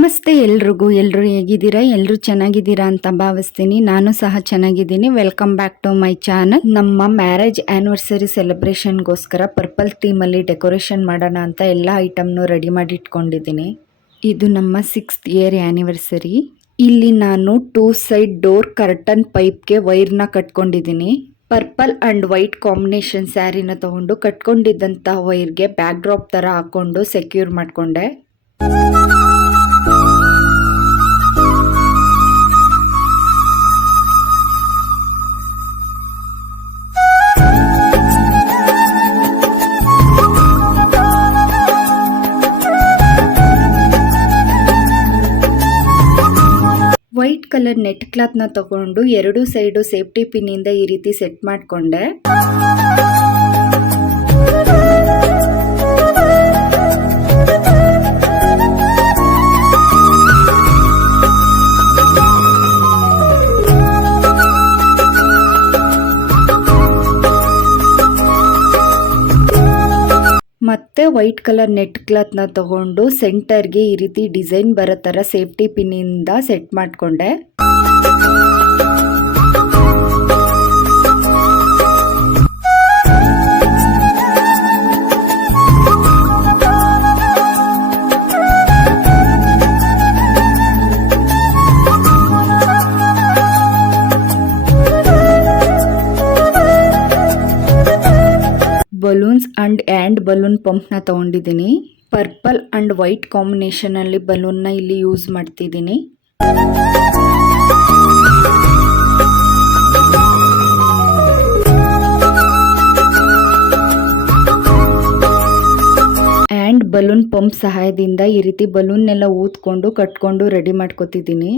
ನಮಸ್ತೆ ಎಲ್ರಿಗೂ. ಎಲ್ಲರೂ ಹೇಗಿದ್ದೀರಾ? ಎಲ್ಲರೂ ಚೆನ್ನಾಗಿದ್ದೀರಾ ಅಂತ ಭಾವಿಸ್ತೀನಿ. ನಾನು ಸಹ ಚೆನ್ನಾಗಿದ್ದೀನಿ. Welcome back to my channel. ನಮ್ಮ ಮ್ಯಾರೇಜ್ ಆ್ಯನಿವರ್ಸರಿ ಸೆಲೆಬ್ರೇಷನ್ಗೋಸ್ಕರ ಪರ್ಪಲ್ ಥೀಮಲ್ಲಿ ಡೆಕೋರೇಷನ್ ಮಾಡೋಣ ಅಂತ ಎಲ್ಲ ಐಟಮ್ನು ರೆಡಿ ಮಾಡಿ ಇಟ್ಕೊಂಡಿದ್ದೀನಿ. ಇದು ನಮ್ಮ 6th ಇಯರ್ ಆ್ಯನಿವರ್ಸರಿ. ಇಲ್ಲಿ ನಾನು 2 ಸೈಡ್ ಡೋರ್ ಕರ್ಟನ್ ಪೈಪ್ಗೆ ವೈರ್ನ ಕಟ್ಕೊಂಡಿದ್ದೀನಿ. ಪರ್ಪಲ್ ಅಂಡ್ ವೈಟ್ ಕಾಂಬಿನೇಷನ್ ಸ್ಯಾರಿನ ತಗೊಂಡು ಕಟ್ಕೊಂಡಿದ್ದಂಥ ವೈರ್ಗೆ ಬ್ಯಾಕ್ ಡ್ರಾಪ್ ಥರ ಹಾಕ್ಕೊಂಡು ಸೆಕ್ಯೂರ್ ಮಾಡಿಕೊಂಡೆ. ವೈಟ್ ಕಲರ್ ನೆಟ್ ಕ್ಲಾತ್ನ ತಗೊಂಡು 2 ಸೈಡು ಸೇಫ್ಟಿ ಪಿನ್ನಿಂದ ಈ ರೀತಿ ಸೆಟ್ ಮಾಡಿಕೊಂಡೆ. ಮತ್ತೆ ವೈಟ್ ಕಲರ್ ನೆಟ್ ಕ್ಲಾತ್ನ ತಗೊಂಡು ಸೆಂಟರ್ಗೆ ಈ ರೀತಿ ಡಿಸೈನ್ ಬರೋ ಥರ ಸೇಫ್ಟಿ ಪಿನ್ನಿಂದ ಸೆಟ್ ಮಾಡಿಕೊಂಡೆ. ಬಲೂನ್ಸ್ ಅಂಡ್ ಬಲೂನ್ ಪಂಪ್ನ ತಗೊಂಡಿದ್ದೀನಿ. ಪರ್ಪಲ್ ಅಂಡ್ ವೈಟ್ ಕಾಂಬಿನೇಷನ್ ಅಲ್ಲಿ ಬಲೂನ್ನ ಇಲ್ಲಿ ಯೂಸ್ ಮಾಡ್ತಿದ್ದೀನಿ. ಅಂಡ್ ಬಲೂನ್ ಪಂಪ್ ಸಹಾಯದಿಂದ ಈ ರೀತಿ ಬಲೂನ್ ಎಲ್ಲ ಊದ್ಕೊಂಡು ಕಟ್ಕೊಂಡು ರೆಡಿ ಮಾಡ್ಕೊತಿದ್ದೀನಿ.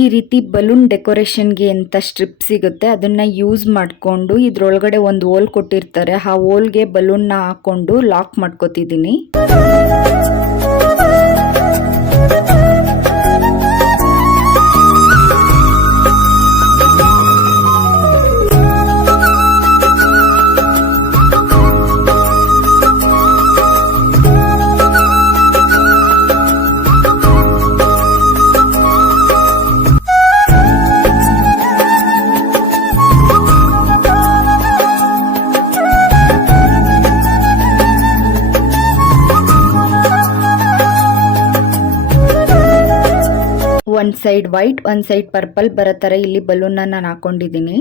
ಈ ರೀತಿ ಬಲೂನ್ ಡೆಕೋರೇಷನ್ಗೆ ಅಂತ ಸ್ಟ್ರಿಪ್ ಸಿಗುತ್ತೆ, ಅದನ್ನ ಯೂಸ್ ಮಾಡಿಕೊಂಡು ಇದ್ರೊಳಗಡೆ ಒಂದು ಹೋಲ್ ಕೊಟ್ಟಿರ್ತಾರೆ, ಆ ಹೋಲ್ಗೆ ಬಲೂನ್ನ ಹಾಕೊಂಡು ಲಾಕ್ ಮಾಡ್ಕೋತಿದ್ದೀನಿ. ಒಂದು ಸೈಡ್ ವೈಟ್ ಒಂದು ಸೈಡ್ ಪರ್ಪಲ್ ಬರೋ ಥರ ಇಲ್ಲಿ ಬಲೂನ್ನ ನಾನು ಹಾಕೊಂಡಿದ್ದೀನಿ.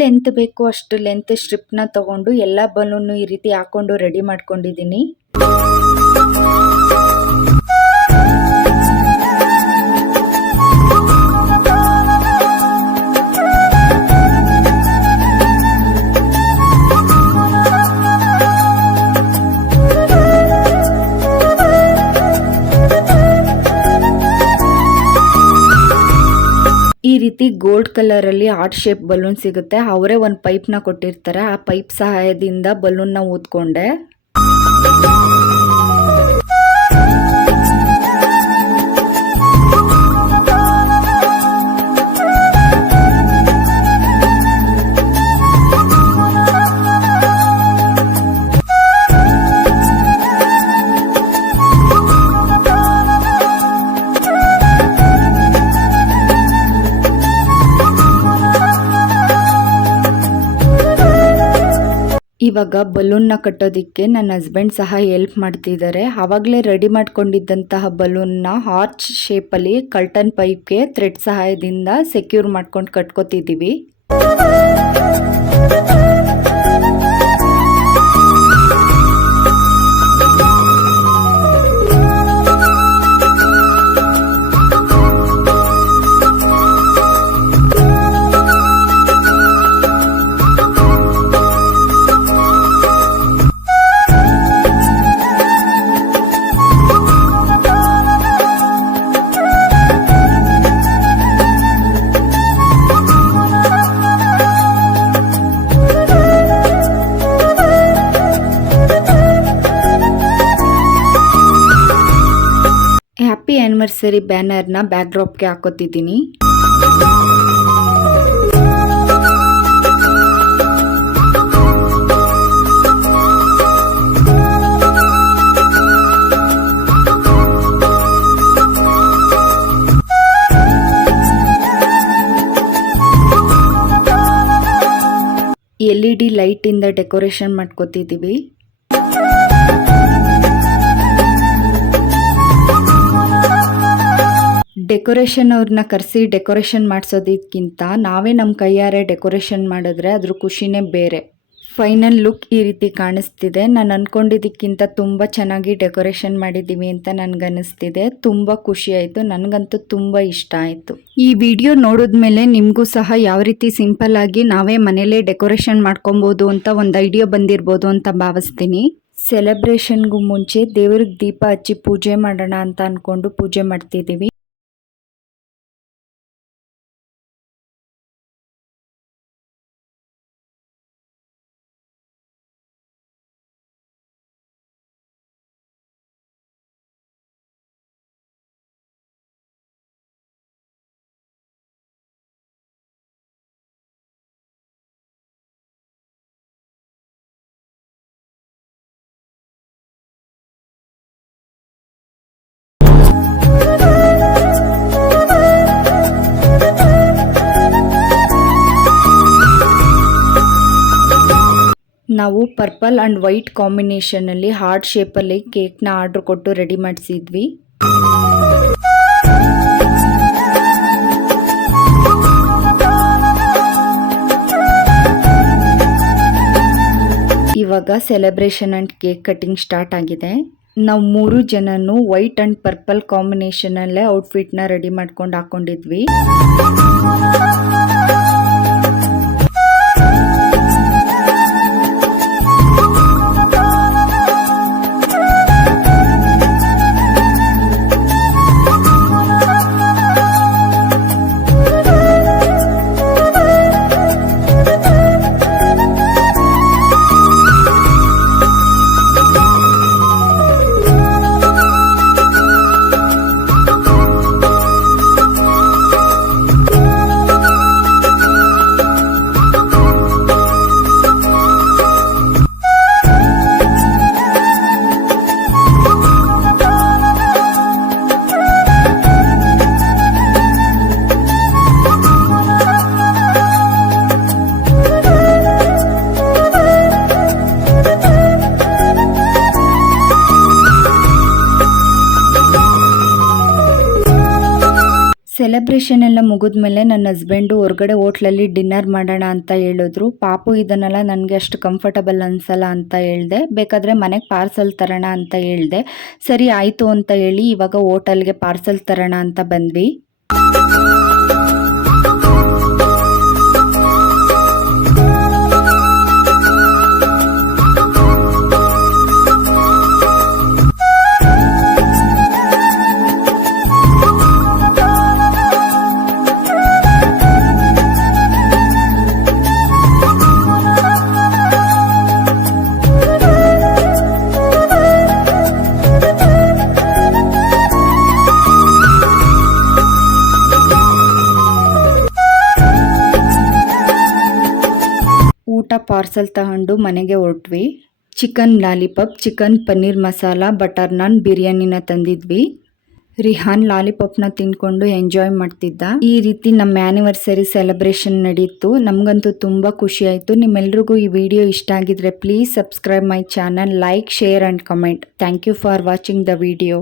ಲೆಂತ್ ಬೇಕು ಅಷ್ಟು ಲೆಂತ್ ಸ್ಟ್ರಿಪ್ನ ತಗೊಂಡು ಎಲ್ಲ ಬಲೂನು ಈ ರೀತಿ ಹಾಕೊಂಡು ರೆಡಿ ಮಾಡ್ಕೊಂಡಿದ್ದೀನಿ. ಈ ರೀತಿ ಗೋಲ್ಡ್ ಕಲರ್ ಅಲ್ಲಿ ಹಾರ್ಟ್ ಶೇಪ್ ಬಲೂನ್ ಸಿಗುತ್ತೆ. ಅವರೇ ಒಂದು ಪೈಪ್ ನ ಕೊಟ್ಟಿರ್ತಾರೆ. ಆ ಪೈಪ್ ಸಹಾಯದಿಂದ ಬಲೂನ್ ನ ಊದ್ಕೊಂಡೆ. ಇವಾಗ ಬಲೂನ್ನ ಕಟ್ಟೋದಿಕ್ಕೆ ನನ್ನ ಹಸ್ಬೆಂಡ್ ಸಹ ಹೆಲ್ಪ್ ಮಾಡ್ತಿದ್ದಾರೆ. ಆವಾಗಲೇ ರೆಡಿ ಮಾಡ್ಕೊಂಡಿದ್ದಂತಹ ಬಲೂನ್ನ ಆರ್ಚ್ ಶೇಪಲ್ಲಿ ಕರ್ಟನ್ ಪೈಪ್ಗೆ ಥ್ರೆಡ್ ಸಹಾಯದಿಂದ ಸೆಕ್ಯೂರ್ ಮಾಡ್ಕೊಂಡು ಕಟ್ಕೋತಿದ್ದೀವಿ. ಹ್ಯಾಪಿ ಆನಿವರ್ಸರಿ ಬ್ಯಾನರ್ನ ಬ್ಯಾಕ್ ಡ್ರಾಪ್ಗೆ ಹಾಕೋತಿದ್ದೀನಿ. LED ಲೈಟ್ ಇಂದ ಡೆಕೋರೇಷನ್ ಮಾಡ್ಕೋತಿದ್ದೀವಿ. ಡೆಕೋರೇಷನ್ ಅವ್ರನ್ನ ಕರೆಸಿ ಡೆಕೋರೇಷನ್ ಮಾಡಿಸೋದಕ್ಕಿಂತ ನಾವೇ ನಮ್ಮ ಕೈಯಾರೆ ಡೆಕೋರೇಷನ್ ಮಾಡಿದ್ರೆ ಅದ್ರ ಖುಷಿನೇ ಬೇರೆ. ಫೈನಲ್ ಲುಕ್ ಈ ರೀತಿ ಕಾಣಿಸ್ತಿದೆ. ನಾನು ಅಂದ್ಕೊಂಡಿದ್ದಕ್ಕಿಂತ ತುಂಬ ಚೆನ್ನಾಗಿ ಡೆಕೋರೇಷನ್ ಮಾಡಿದ್ದೀವಿ ಅಂತ ನನಗನ್ನಿಸ್ತಿದೆ. ತುಂಬ ಖುಷಿ ಆಯಿತು. ನನಗಂತೂ ತುಂಬ ಇಷ್ಟ ಆಯಿತು. ಈ ವಿಡಿಯೋ ನೋಡಿದ್ಮೇಲೆ ನಿಮಗೂ ಸಹ ಯಾವ ರೀತಿ ಸಿಂಪಲ್ ಆಗಿ ನಾವೇ ಮನೇಲೇ ಡೆಕೋರೇಷನ್ ಮಾಡ್ಕೊಬೋದು ಅಂತ ಒಂದು ಐಡಿಯಾ ಬಂದಿರ್ಬೋದು ಅಂತ ಭಾವಿಸ್ತೀನಿ. ಸೆಲೆಬ್ರೇಷನ್ಗೂ ಮುಂಚೆ ದೇವ್ರಿಗೆ ದೀಪ ಹಚ್ಚಿ ಪೂಜೆ ಮಾಡೋಣ ಅಂತ ಅಂದ್ಕೊಂಡು ಪೂಜೆ ಮಾಡ್ತಿದ್ದೀವಿ. ನಾವು ಪರ್ಪಲ್ ಆ್ಯಂಡ್ ವೈಟ್ ಕಾಂಬಿನೇಷನಲ್ಲಿ ಹಾರ್ಟ್ ಶೇಪಲ್ಲಿ ಕೇಕ್ನ ಆರ್ಡ್ರ್ ಕೊಟ್ಟು ರೆಡಿ ಮಾಡಿಸಿದ್ವಿ. ಇವಾಗ celebration and cake cutting start ಆಗಿದೆ. ನಾವು 3 ಜನನು ವೈಟ್ ಆ್ಯಂಡ್ ಪರ್ಪಲ್ ಕಾಂಬಿನೇಷನಲ್ಲೇ ಔಟ್ಫಿಟ್ನ ರೆಡಿ ಮಾಡ್ಕೊಂಡು ಹಾಕ್ಕೊಂಡಿದ್ವಿ. ಸೆಲೆಬ್ರೇಷನ್ ಎಲ್ಲ ಮುಗಿದ್ಮೇಲೆ ನನ್ನ ಹಸ್ಬೆಂಡು ಹೊರಗಡೆ ಹೋಟ್ಲಲ್ಲಿ ಡಿನ್ನರ್ ಮಾಡೋಣ ಅಂತ ಹೇಳಿದ್ರು. ಪಾಪು ಇದನ್ನೆಲ್ಲ ನನಗೆ ಅಷ್ಟು ಕಂಫರ್ಟಬಲ್ ಅನ್ಸಲ್ಲ ಅಂತ ಹೇಳಿದೆ. ಬೇಕಾದರೆ ಮನೆಗೆ ಪಾರ್ಸಲ್ ತರೋಣ ಅಂತ ಹೇಳಿದೆ. ಸರಿ ಆಯಿತು ಅಂತ ಹೇಳಿ ಇವಾಗ ಹೋಟೆಲ್ಗೆ ಪಾರ್ಸಲ್ ತರೋಣ ಅಂತ ಬಂದ್ವಿ. ಊಟ ಪಾರ್ಸಲ್ ತಗೊಂಡು ಮನೆಗೆ ಹೊರಟ್ವಿ. Chicken lollipop, chicken paneer masala, butter naan, ಬಿರಿಯಾನಿನ ತಂದಿದ್ವಿ. ರಿಹಾನ್ ಲಾಲಿಪಾಪ್ನ ತಿನ್ಕೊಂಡು ಎಂಜಾಯ್ ಮಾಡ್ತಿದ್ದ. ಈ ರೀತಿ ನಮ್ಮ ಆ್ಯನಿವರ್ಸರಿ ಸೆಲೆಬ್ರೇಷನ್ ನಡೀತು. ನಮಗಂತೂ ತುಂಬ ಖುಷಿ ಆಯಿತು. ನಿಮ್ಮೆಲ್ರಿಗೂ ಈ ವಿಡಿಯೋ ಇಷ್ಟ ಆಗಿದ್ರೆ please subscribe my channel, like, share and comment. Thank you for watching the video.